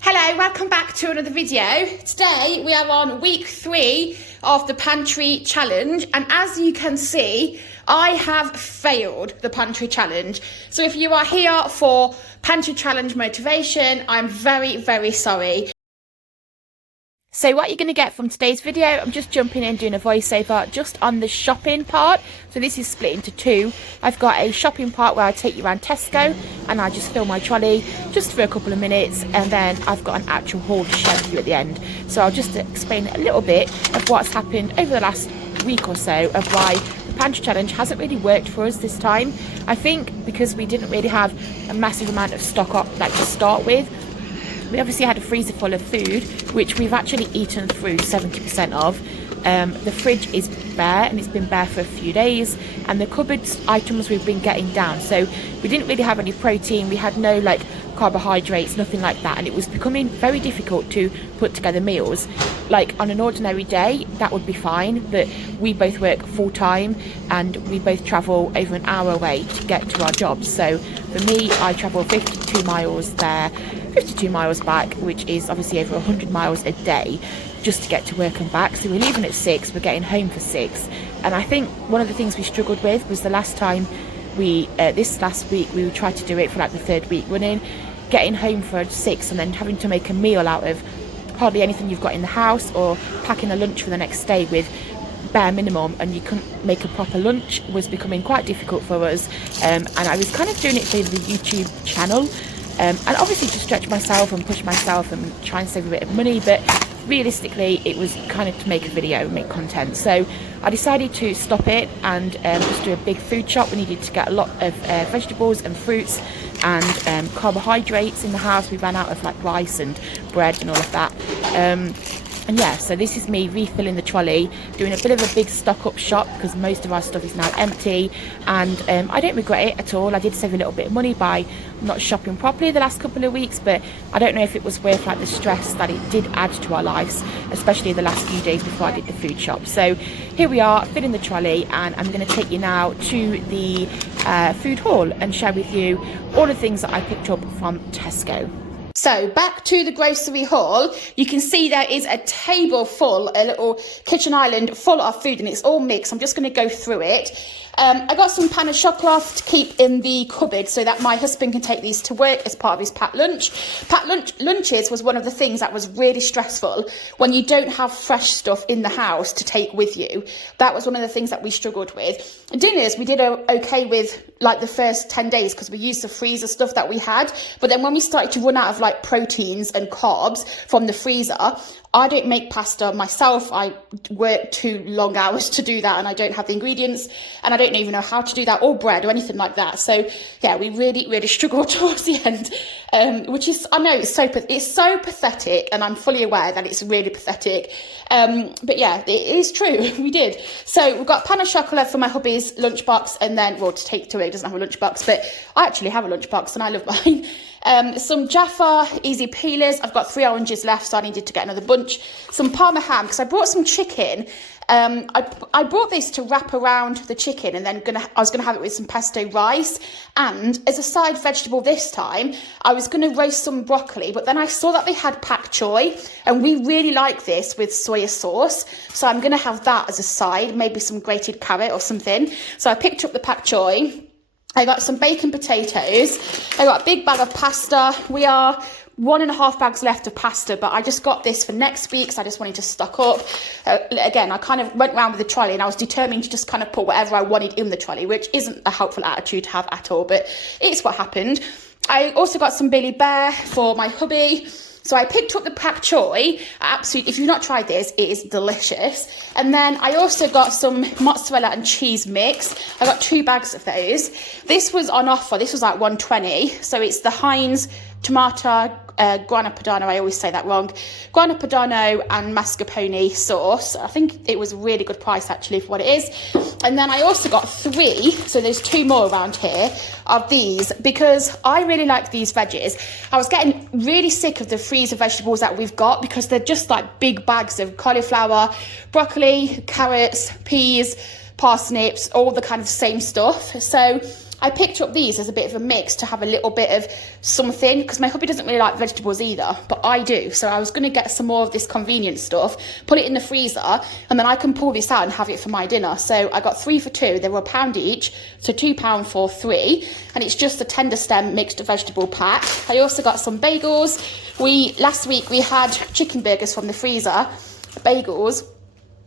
Hello, welcome back to another video. Today we are on week 3 of the Pantry challenge, and as you can see, I have failed the Pantry challenge. So if you are here for Pantry challenge motivation, I'm very, very sorry. So what you're going to get from today's video, I'm just jumping in doing a voiceover just on the shopping part. So this is split into two. I've got a shopping part where I take you around Tesco and I just fill my trolley just for a couple of minutes, and then I've got an actual haul to share with you at the end. So I'll just explain a little bit of what's happened over the last week or so of why the Pantry challenge hasn't really worked for us this time. I think because we didn't really have a massive amount of stock up to start with. We obviously had a freezer full of food, which we've actually eaten through 70% of. The fridge is bare, and it's been bare for a few days, and the cupboard items we've been getting down. So we didn't really have any protein, we had no carbohydrates, nothing like that, and it was becoming very difficult to put together meals. Like on an ordinary day, that would be fine, but we both work full time and we both travel over an hour away to get to our jobs. So for me, I travel 52 miles there, 52 miles back, which is obviously over 100 miles a day just to get to work and back. So we're leaving at 6, we're getting home for 6. And I think one of the things we struggled with was the last time this last week we tried to do it for the 3rd week running, getting home for 6 and then having to make a meal out of hardly anything you've got in the house, or packing a lunch for the next day with bare minimum, and you couldn't make a proper lunch, was becoming quite difficult for us. And I was kind of doing it for the YouTube channel, and obviously to stretch myself and push myself and try and save a bit of money, but realistically it was kind of to make a video, make content. So I decided to stop it and just do a big food shop. We needed to get a lot of vegetables and fruits and carbohydrates in the house. We ran out of rice and bread and all of that. And yeah, so this is me refilling the trolley, doing a bit of a big stock up shop because most of our stuff is now empty, and I don't regret it at all. I did save a little bit of money by not shopping properly the last couple of weeks, but I don't know if it was worth the stress that it did add to our lives, especially the last few days before I did the food shop. So here we are, filling the trolley, and I'm going to take you now to the food hall and share with you all the things that I picked up from Tesco. So back to the grocery haul, you can see there is a table full, a little kitchen island full of food, and it's all mixed. I'm just going to go through it. I got some pan of chocolate to keep in the cupboard so that my husband can take these to work as part of his packed lunch. Lunches was one of the things that was really stressful when you don't have fresh stuff in the house to take with you. That was one of the things that we struggled with. Dinners, we did okay with the first 10 days because we used the freezer stuff that we had. But then when we started to run out of proteins and carbs from the freezer, I don't make pasta myself. I work 2 long hours to do that, and I don't have the ingredients, and I don't even know how to do that, or bread or anything like that. So yeah, we really struggled towards the end, which is, I know it's so pathetic, and I'm fully aware that it's really pathetic. But yeah, it is true. We did. So we've got pan of chocolate for my hubby's lunchbox, and then, well, to take to it, he doesn't have a lunchbox, but I actually have a lunchbox and I love mine. Some Jaffa easy peelers. I've got 3 oranges left, so I needed to get another bunch. Some Parma ham, because I brought some chicken. I brought this to wrap around the chicken, and then I was gonna have it with some pesto rice, and as a side vegetable this time I was gonna roast some broccoli, but then I saw that they had pak choy, and we really like this with soya sauce, so I'm gonna have that as a side, maybe some grated carrot or something. So I picked up the pak choy. I got some bacon potatoes. I got a big bag of pasta. We are 1.5 bags left of pasta, but I just got this for next week, so I just wanted to stock up. Again, I kind of went around with the trolley, and I was determined to just kind of put whatever I wanted in the trolley, which isn't a helpful attitude to have at all, but it's what happened. I also got some Billy Bear for my hubby. So I picked up the pak choy. Absolutely, if you've not tried this, it is delicious. And then I also got some mozzarella and cheese mix. I got 2 bags of those. This was on offer. This was $1.20. So it's the Heinz tomato grana padano, I always say that wrong, grana padano and mascarpone sauce. I think it was a really good price actually for what it is. And then I also got 3, so there's 2 more around here of these, because I really like these veggies. I was getting really sick of the freezer vegetables that we've got, because they're just big bags of cauliflower, broccoli, carrots, peas, parsnips, all the kind of same stuff. So I picked up these as a bit of a mix to have a little bit of something, because my hubby doesn't really like vegetables either, but I do. So I was going to get some more of this convenience stuff, put it in the freezer, and then I can pull this out and have it for my dinner. So I got 3 for £2. They were £1 each, so £2 for 3, and it's just a tender stem mixed vegetable pack. I also got some bagels. Last week we had chicken burgers from the freezer, bagels,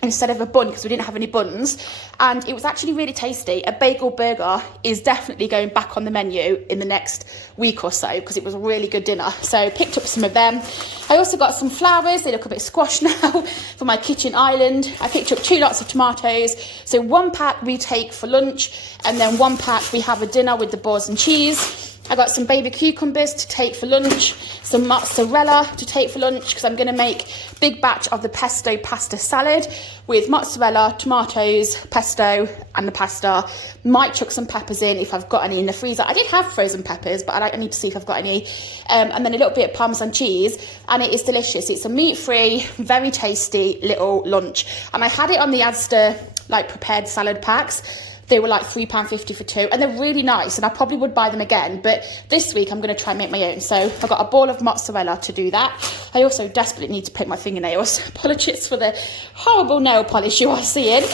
instead of a bun, because we didn't have any buns, and it was actually really tasty. A bagel burger is definitely going back on the menu in the next week or so, because it was a really good dinner. So picked up some of them. I also got some flowers. They look a bit squashed now for my kitchen island. I picked up 2 lots of tomatoes. So 1 pack we take for lunch, and then 1 pack we have a dinner with the balls and cheese. I got some baby cucumbers to take for lunch, some mozzarella to take for lunch, because I'm going to make big batch of the pesto pasta salad with mozzarella, tomatoes, pesto and the pasta. Might chuck some peppers in if I've got any in the freezer. I did have frozen peppers, but I need to see if I've got any. And then a little bit of Parmesan cheese, and it is delicious. It's a meat-free, very tasty little lunch. And I had it on the Asda like prepared salad packs. They were like £3.50 for 2, and they're really nice, and I probably would buy them again, but this week I'm going to try and make my own. So I've got a ball of mozzarella to do that. I also desperately need to paint my fingernails. Apologies for the horrible nail polish you are seeing.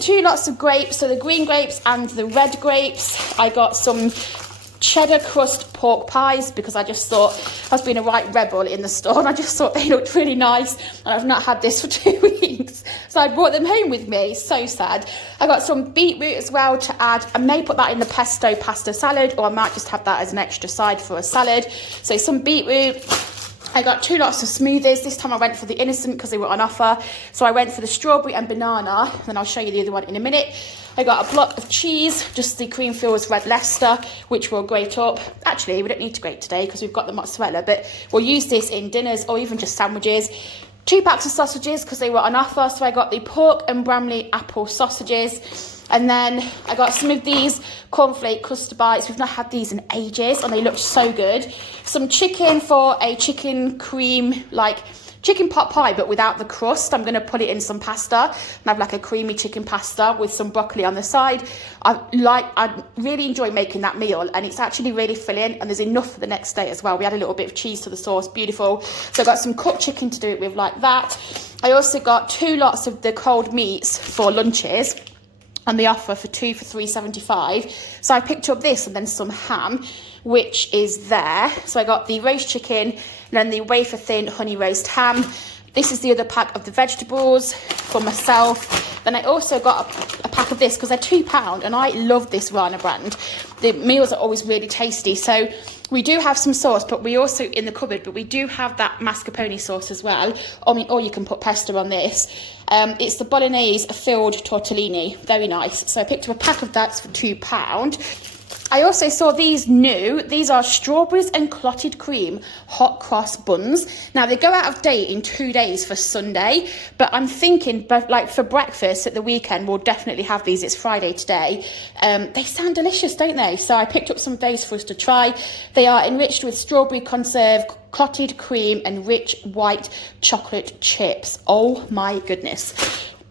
2 lots of grapes, so the green grapes and the red grapes. I got some cheddar crust pork pies, because I just thought I was being a right rebel in the store, and I just thought they looked really nice, and I've not had this for 2 weeks, so I brought them home with me. So sad. I got some beetroot as well to add. I may put that in the pesto pasta salad, or I might just have that as an extra side for a salad. So some beetroot. I got 2 lots of smoothies. This time I went for the innocent because they were on offer. So I went for the strawberry and banana, and I'll show you the other one in a minute. I got a block of cheese, just the Creamfields Red Leicester, which we'll grate up. Actually, we don't need to grate today because we've got the mozzarella, but we'll use this in dinners or even just sandwiches. 2 packs of sausages because they were on offer. So I got the pork and Bramley apple sausages. And then I got some of these cornflake custard bites. We've not had these in ages, and they look so good. Some chicken for a chicken cream, like chicken pot pie, but without the crust. I'm going to put it in some pasta and have like a creamy chicken pasta with some broccoli on the side. I really enjoy making that meal, and it's actually really filling, and there's enough for the next day as well. We add a little bit of cheese to the sauce, beautiful. So I got some cooked chicken to do it with like that. I also got 2 lots of the cold meats for lunches, and the offer for 2 for £3.75. So I picked up this and then some ham, which is there. So I got the roast chicken and then the wafer thin honey roast ham. This is the other pack of the vegetables for myself. Then I also got a pack of this because they're £2, and I love this Rana brand. The meals are always really tasty. So we do have some sauce, but we also in the cupboard, but we do have that mascarpone sauce as well. Or you can put pesto on this. It's the bolognese filled tortellini, very nice. So I picked up a pack of that for £2. I also saw these new. These are strawberries and clotted cream hot cross buns. Now they go out of date in 2 days for Sunday, but I'm thinking, but like for breakfast at the weekend, we'll definitely have these. It's Friday today. They sound delicious, don't they? So I picked up some of those for us to try. They are enriched with strawberry conserve, clotted cream, and rich white chocolate chips. Oh my goodness.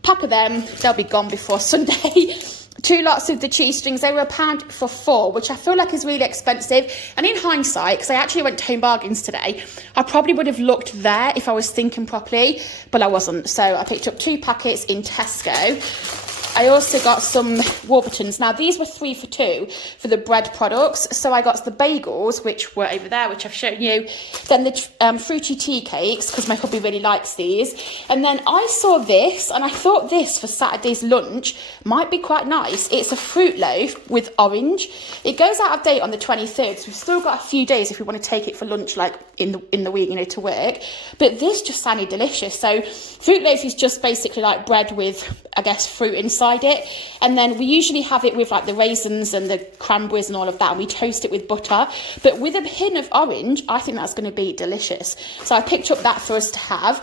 Pack of them, they'll be gone before Sunday. 2 lots of the cheese strings. They were £1 for 4, which I feel like is really expensive. And in hindsight, because I actually went to Home Bargains today, I probably would have looked there if I was thinking properly, but I wasn't. So I picked up 2 packets in Tesco. I also got some Warburtons. Now, these were 3 for 2 for the bread products. So I got the bagels, which were over there, which I've shown you. Then the fruity tea cakes, because my hubby really likes these. And then I saw this, and I thought this for Saturday's lunch might be quite nice. It's a fruit loaf with orange. It goes out of date on the 23rd, so we've still got a few days if we want to take it for lunch, like in the week, to work. But this just sounded delicious. So fruit loaf is just basically like bread with, I guess, fruit inside it, and then we usually have it with like the raisins and the cranberries and all of that, and we toast it with butter, but with a hint of orange. I think that's going to be delicious. So I picked up that for us to have.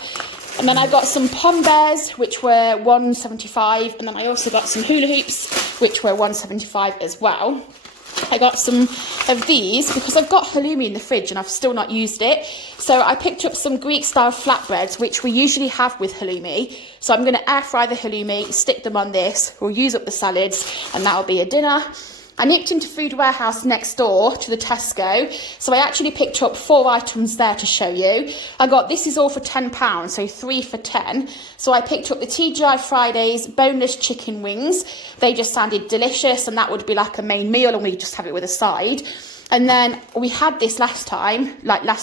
And then I got some pom bears, which were £1.75, and then I also got some hula hoops, which were £1.75 as well. I got some of these because I've got halloumi in the fridge and I've still not used it. So I picked up some Greek-style flatbreads, which we usually have with halloumi. So I'm going to air fry the halloumi, stick them on this. We'll use up the salads, and that'll be a dinner. I nipped into Food Warehouse next door to the Tesco. So I actually picked up 4 items there to show you. This is all for £10, so 3 for 10. So I picked up the TGI Fridays boneless chicken wings. They just sounded delicious, and that would be like a main meal, and we just have it with a side. And then we had this last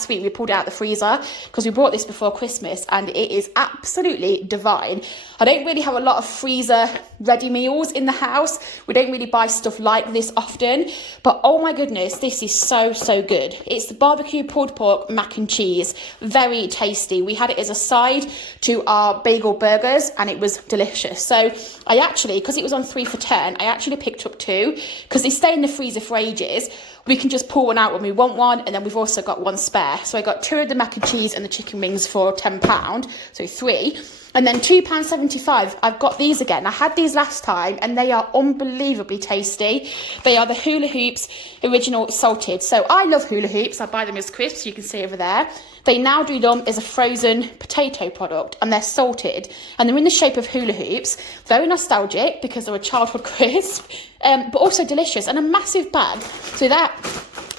week, we pulled it out the freezer because we bought this before Christmas, and it is absolutely divine. I don't really have a lot of freezer ready meals in the house. We don't really buy stuff like this often, but oh my goodness, this is so, so good. It's the barbecue pulled pork mac and cheese. Very tasty. We had it as a side to our bagel burgers, and it was delicious. So I actually, because it was on 3 for 10, I actually picked up 2 because they stay in the freezer for ages. We can just pull one out when we want one, and then we've also got 1 spare. So I got 2 of the mac and cheese and the chicken wings for £10, so 3. And then £2.75, I've got these again. I had these last time, and they are unbelievably tasty. They are the Hula Hoops Original Salted. So I love Hula Hoops. I buy them as crisps, you can see over there. They now do them as a frozen potato product, and they're salted, and they're in the shape of hula hoops. Very nostalgic because they're a childhood crisp, but also delicious, and a massive bag. So that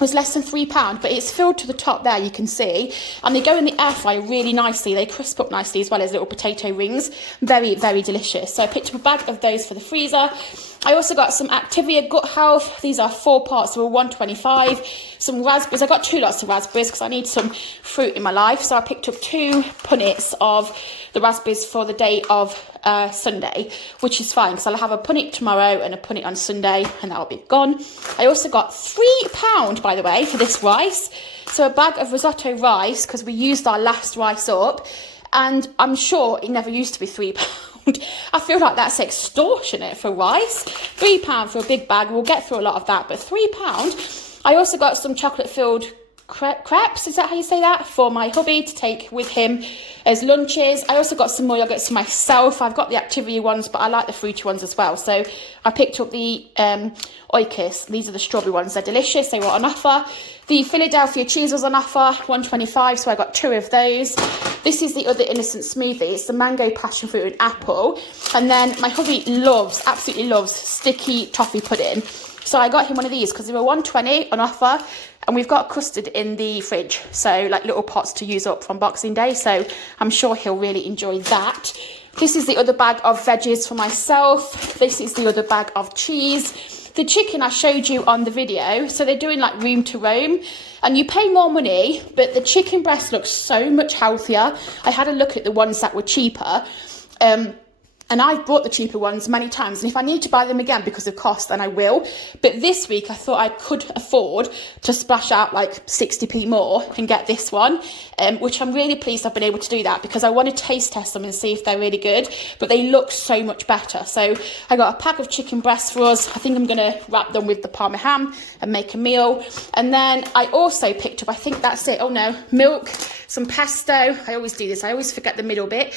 was less than £3, but it's filled to the top there, you can see, and they go in the air fryer really nicely. They crisp up nicely as well as little potato rings. Very, very delicious. So I picked up a bag of those for the freezer. I also got some Activia Gut Health. These are 4 parts, so £1.25. Some raspberries. I got 2 lots of raspberries because I need some fruit in my life. So I picked up 2 punnets of the raspberries for the day of Sunday, which is fine because I'll have a punnet tomorrow and a punnet on Sunday, and that'll be gone. I also got £3, by the way, for this rice. So a bag of risotto rice because we used our last rice up, and I'm sure it never used to be £3. I feel like that's extortionate for rice. £3 for a big bag. We'll get through a lot of that, but £3. I also got some chocolate-filled crepes, is that how you say that, for my hubby to take with him as lunches. I also got some more yogurts for myself. I've got the Activia ones, but I like the fruity ones as well. So I picked up the Oikos. These are the strawberry ones. They're delicious. They were on offer. The Philadelphia cheese was on offer, £1.25, so I got 2 of those. This is the other innocent smoothie. It's the mango, passion fruit and apple. And then my hubby absolutely loves sticky toffee pudding. So I got him one of these because they were £1.20 on offer, and we've got custard in the fridge, so like little pots to use up from Boxing Day, so I'm sure he'll really enjoy that. This is the other bag of veggies for myself. This is the other bag of cheese. The chicken I showed you on the video, so they're doing like room to roam, and you pay more money, but the chicken breast looks so much healthier. I had a look at the ones that were cheaper, and I've bought the cheaper ones many times, and if I need to buy them again because of cost, then I will. But this week I thought I could afford to splash out like 60p more and get this one, which I'm really pleased I've been able to do that because I want to taste test them and see if they're really good, but they look so much better. So I got a pack of chicken breasts for us. I think I'm going to wrap them with the Parma ham and make a meal. And then I also picked up, I think that's it, oh no, milk, some pesto. I always do this, I always forget the middle bit.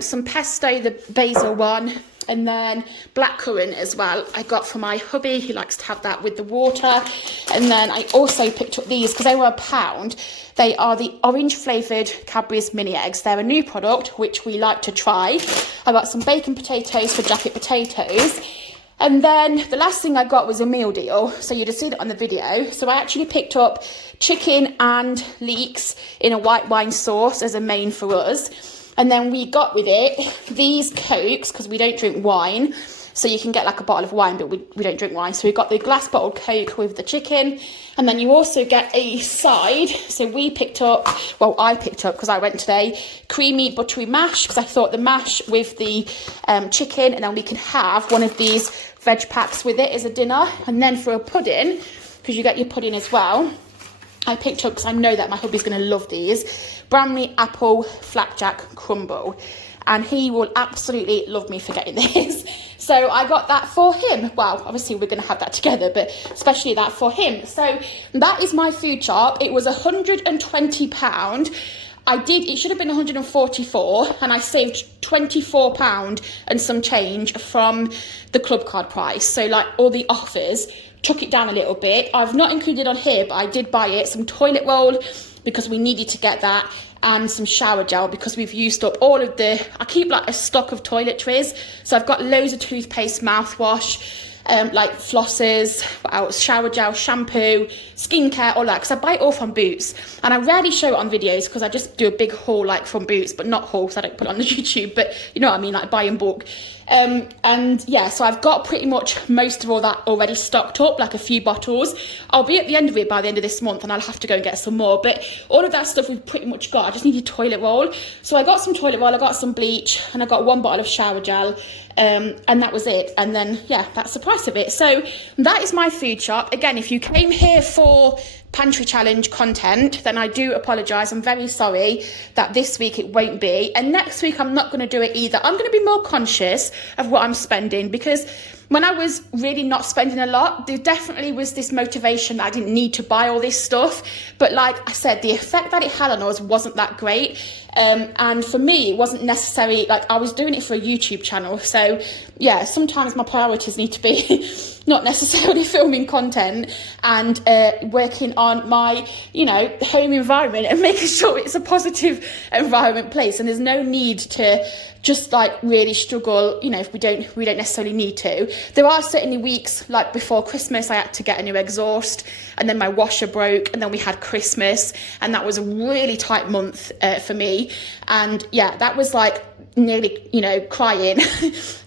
Some pesto, the basil one, and then blackcurrant as well. I got for my hubby, he likes to have that with the water. And then I also picked up these because they were £1. They are the orange flavoured Cadbury's mini eggs. They're a new product which we like to try. I got some bacon potatoes for jacket potatoes. And then the last thing I got was a meal deal. So you'd have seen it on the video. So I actually picked up chicken and leeks in a white wine sauce as a main for us. And then we got with it these Cokes, because we don't drink wine. So you can get like a bottle of wine, but we don't drink wine. So we got the glass bottled Coke with the chicken. And then you also get a side. So we picked up, well, I picked up, because I went today, creamy buttery mash, because I thought the mash with the chicken, and then we can have one of these veg packs with it as a dinner. And then for a pudding, because you get your pudding as well, I picked up, because I know that my hubby's going to love these, Bramley apple flapjack crumble, and he will absolutely love me for getting this. So I got that for him. Well, obviously we're going to have that together, but especially that for him. So that is my food shop. It was £120. It should have been 144, and I saved £24 and some change from the club card price. So like all the offers took it down a little bit. I've not included on here, but I did buy it some toilet roll because we needed to get that, and some shower gel because we've used up all of I keep like a stock of toiletries. So I've got loads of toothpaste, mouthwash, like flossers, what else, shower gel, shampoo, skincare, all that, because I buy it all from Boots, and I rarely show it on videos because I just do a big haul like from Boots, but not haul because I don't put it on the YouTube, but you know what I mean, like buy in bulk. And yeah, so I've got pretty much most of all that already stocked up, like a few bottles. I'll be at the end of it by the end of this month, and I'll have to go and get some more, but all of that stuff we've pretty much got. I just needed toilet roll, so I got some toilet roll, I got some bleach, and I got 1 bottle of shower gel, and that was it. And then yeah, that's the price of it. So that is my food shop. Again, if you came here for Pantry Challenge content, then I do apologise. I'm very sorry that this week it won't be, and next week I'm not going to do it either. I'm going to be more conscious of what I'm spending, because when I was really not spending a lot, there definitely was this motivation that I didn't need to buy all this stuff. But like I said, the effect that it had on us wasn't that great. And for me, it wasn't necessary, like I was doing it for a YouTube channel. So yeah, sometimes my priorities need to be not necessarily filming content and working on my, you know, home environment and making sure it's a positive environment place. And there's no need to just like really struggle, you know, if we don't necessarily need to. There are certainly weeks, like before Christmas, I had to get a new exhaust, and then my washer broke, and then we had Christmas, and that was a really tight month for me. And yeah, that was like nearly, you know, crying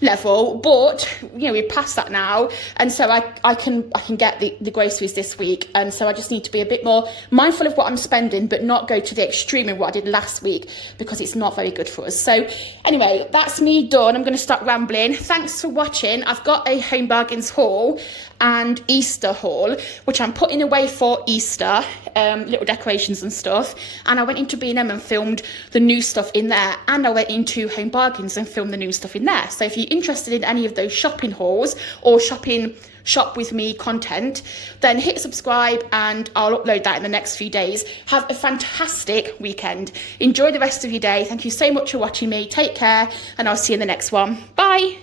level, but you know, we're past that now, and so I can get the groceries this week. And so I just need to be a bit more mindful of what I'm spending, but not go to the extreme of what I did last week, because it's not very good for us. So anyway, that's me done. I'm going to stop rambling. Thanks for watching. I've got a Home Bargains haul and Easter haul, which I'm putting away for Easter, little decorations and stuff. And I went into B&M and filmed the new stuff in there, and I went into Home Bargains and filmed the new stuff in there. So if you're interested in any of those shopping hauls or shop with me content, then hit subscribe, and I'll upload that in the next few days. Have a fantastic weekend. Enjoy the rest of your day. Thank you so much for watching me. Take care, and I'll see you in the next one. Bye.